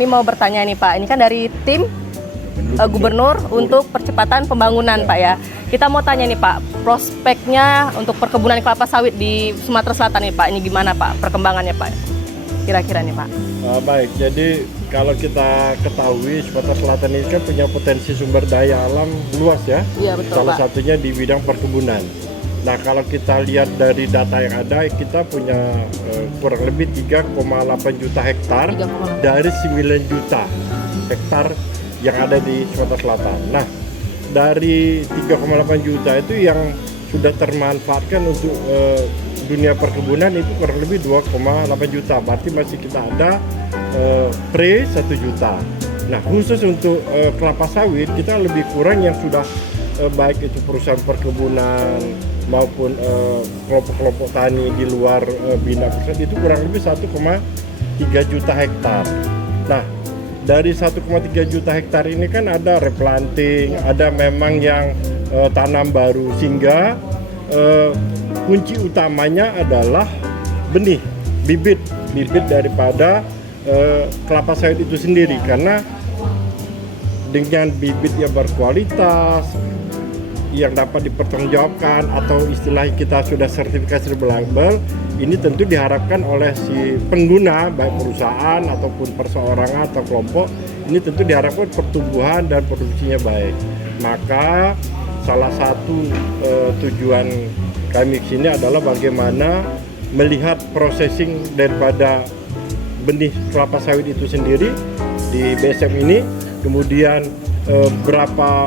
kami mau bertanya nih Pak. Ini kan dari tim Gubernur untuk percepatan pembangunan Pak ya. Kita mau tanya nih Pak, prospeknya untuk perkebunan kelapa sawit di Sumatera Selatan nih Pak, ini gimana Pak perkembangannya Pak? Kira-kira nih Pak. Baik, jadi kalau kita ketahui Sumatera Selatan ini kan punya potensi sumber daya alam luas ya. Iya betul Salah Pak. satunya di bidang perkebunan. Nah kalau kita lihat dari data yang ada, kita punya kurang lebih 3,8 juta hektar 3,8. dari 9 juta hektar yang ada di Sumatera Selatan. Nah dari 3,8 juta itu yang sudah termanfaatkan untuk dunia perkebunan itu kurang lebih 2,8 juta. Berarti masih kita ada pre 1 juta. Nah khusus untuk kelapa sawit kita lebih kurang yang sudah baik itu perusahaan perkebunan maupun kelompok-kelompok tani di luar bina pusat itu kurang lebih 1,3 juta hektar. Nah dari 1,3 juta hektar ini kan ada replanting, ada memang yang tanam baru, sehingga kunci utamanya adalah benih, bibit daripada kelapa sawit itu sendiri. Karena dengan bibit yang berkualitas, yang dapat dipertanggungjawabkan atau istilah kita sudah sertifikasi label, ini tentu diharapkan oleh si pengguna baik perusahaan ataupun perseorangan atau kelompok, ini tentu diharapkan pertumbuhan dan produksinya baik. Maka salah satu tujuan kami di sini adalah bagaimana melihat processing daripada benih kelapa sawit itu sendiri di BSM ini, kemudian berapa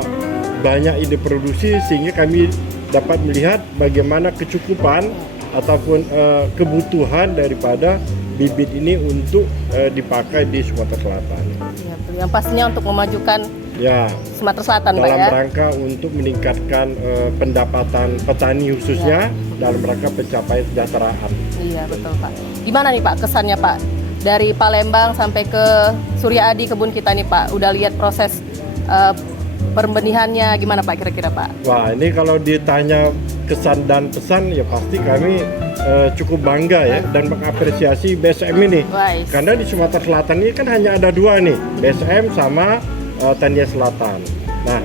banyak ide produksi sehingga kami dapat melihat bagaimana kecukupan ataupun kebutuhan daripada bibit ini untuk dipakai di Sumatera Selatan. Ya, yang pastinya untuk memajukan Ya, Sumatera Selatan Pak dalam ya. rangka untuk meningkatkan pendapatan petani khususnya dalam rangka pencapaian kesejahteraan. Iya betul Pak. Gimana nih Pak kesannya Pak dari Palembang sampai ke Surya Adi kebun kita nih Pak? Udah lihat proses pembenihannya gimana Pak kira-kira Pak? Wah, ini kalau ditanya kesan dan pesan ya pasti kami cukup bangga ya dan mengapresiasi BSM ini. Wais. Karena di Sumatera Selatan ini kan hanya ada dua nih, BSM sama Tania Selatan. Nah,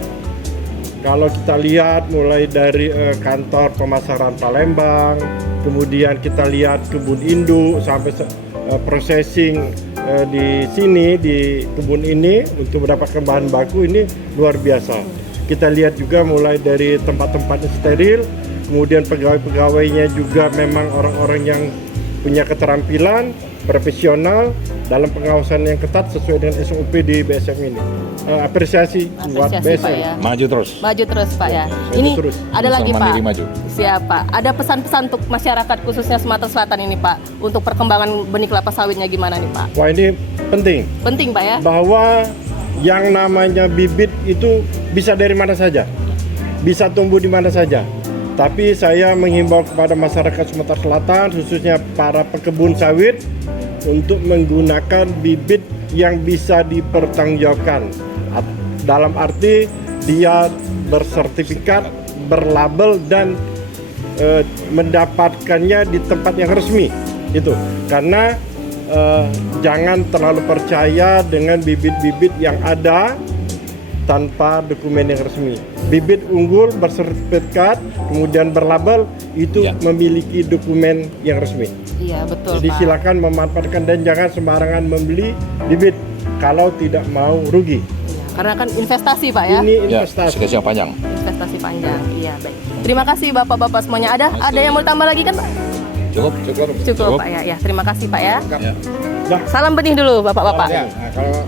kalau kita lihat mulai dari kantor pemasaran Palembang, kemudian kita lihat kebun induk sampai processing di sini di kebun ini untuk mendapatkan bahan baku ini luar biasa. Kita lihat juga mulai dari tempat-tempatnya steril, kemudian pegawai-pegawainya juga memang orang-orang yang punya keterampilan, profesional dalam pengawasan yang ketat sesuai dengan SOP di BSM ini. Apresiasi buat BSM. Pak ya. Maju terus. Maju terus Pak ya. Maju Ini terus. ada lagi Insan Pak. Mandiri maju. Siapa? Ada pesan-pesan untuk masyarakat khususnya Sumatera Selatan ini Pak untuk perkembangan benih kelapa sawitnya gimana nih Pak? Wah, ini penting. Penting Pak ya. Bahwa yang namanya bibit itu bisa dari mana saja, bisa tumbuh di mana saja. Tapi saya menghimbau kepada masyarakat Sumatera Selatan, khususnya para pekebun sawit, untuk menggunakan bibit yang bisa dipertanggungjawabkan. Dalam arti dia bersertifikat, berlabel dan mendapatkannya di tempat yang resmi. Itu karena jangan terlalu percaya dengan bibit-bibit yang ada tanpa dokumen yang resmi. Bibit unggul bersertifikat kemudian berlabel itu memiliki dokumen yang resmi. Iya betul Jadi Pak. silakan memanfaatkan dan jangan sembarangan membeli bibit kalau tidak mau rugi. Iya, karena kan investasi Pak ya. Ini Ya, investasi. sekali yang panjang. Investasi panjang. Iya baik. Terima kasih Bapak-bapak semuanya. Ada yang mau ditambah lagi kan Pak? Cukup. Cukup Pak ya. Ya terima kasih Pak ya. Ya. Nah, Salam benih dulu Bapak-bapak. Ya, nah, kalau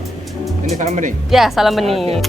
ini salam benih. Ya salam benih.